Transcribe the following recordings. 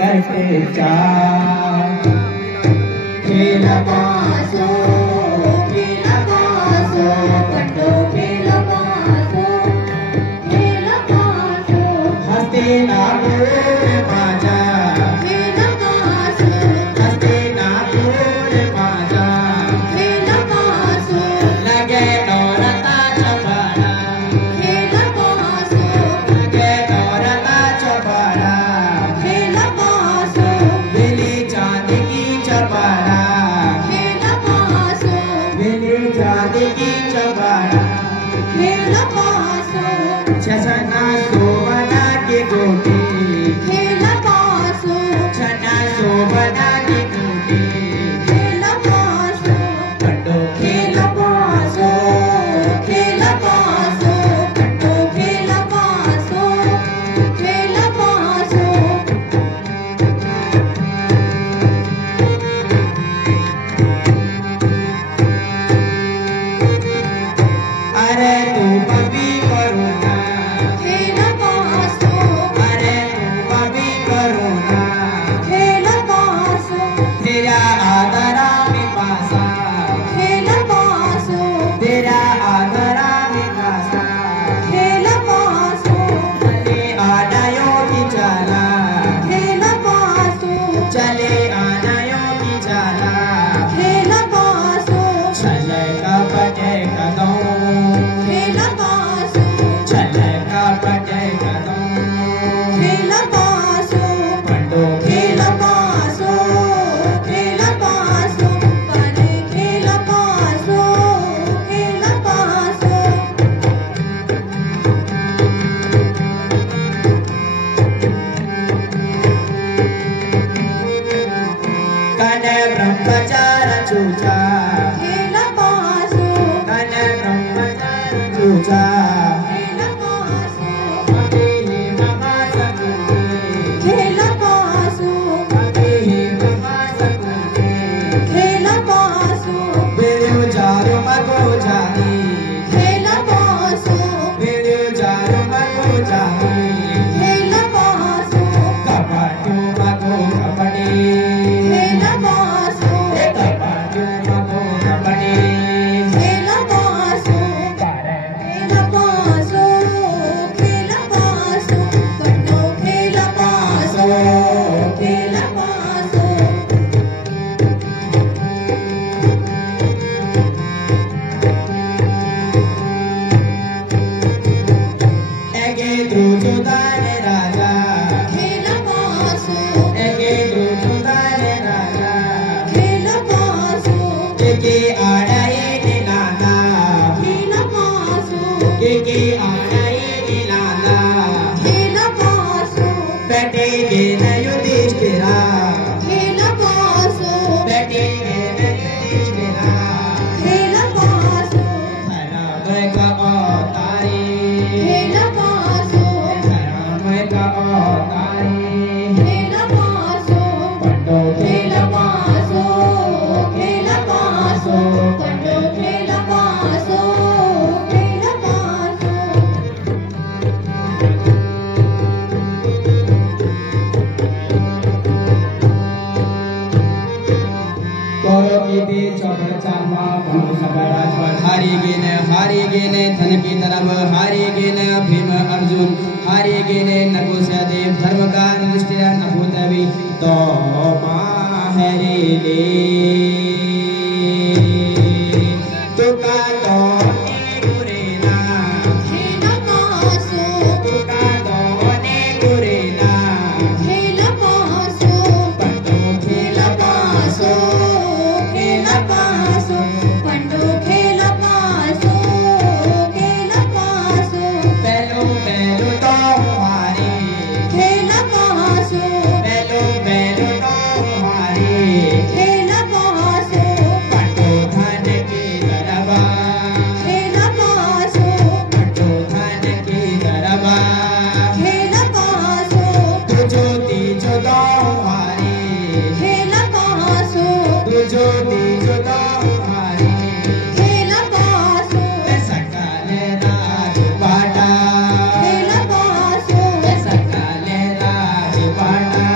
करते चार खेल पासो पंडो खेल पासो हस्ते नागोर बाजा हस्ते नागोर बाजा लगे दौलता चपड़ा लगे दौलता चपड़ा बिली चांद की चपड़ा बिली चांद की चपड़ा छछना सोबना के गोटी छछना सोबना के गोटी पंडो खेल पासो पंडो खेल पासो अरे तू बबी करुणा अरे तू बबी करुणा तेरा आदरा में पासा तेरा आदरा में पासा चले आनायों की चाला चले आनायों की चाला चले का पटे कदम चले का पटे कदम पंडो खेल पासो कने ब्रह्मचार चूचा कने ब्रह्मचार चूचा अभी ममा सकुते अभी ममा सकुते बिरु जारो मगो जानी बिरु जारो मगो जानी कपाटू मगो कपड़ी कपाटू मगो कपड़ी एके द्रुजुदान राजा एके द्रुजुदान राजा एके आड़ाई निलाना एके आड़ाई निलाना बैठेगे न युधिष्ठिरा बैठेगे न युधिष्ठिरा धर्म का अवतारी धर्म का अवतारी पंडो खेल पासो पंडो खेल पासो कौरव के बीच चौपड़ चामा बहु सबराज पर हारी गेने धन की तरफ हारी गेने भीम अर्जुन हारी गेने नकुलसहदेव धर्मकार युधिष्ठिर नभूतवी तो माहरे ले तुका तो ने गुरेना तुका तो ने गुरेना पंडो खेल पासो पहलो पहलो तो हमारे पहलो पहलो तो हमारे पंडो धन की दरबा पंडो धन की दरबा तुझो तीजो तो हमारे तुझो तीजो तो हमारे सकल राजपाटा सकल राजपाटा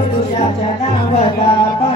Dushasana vata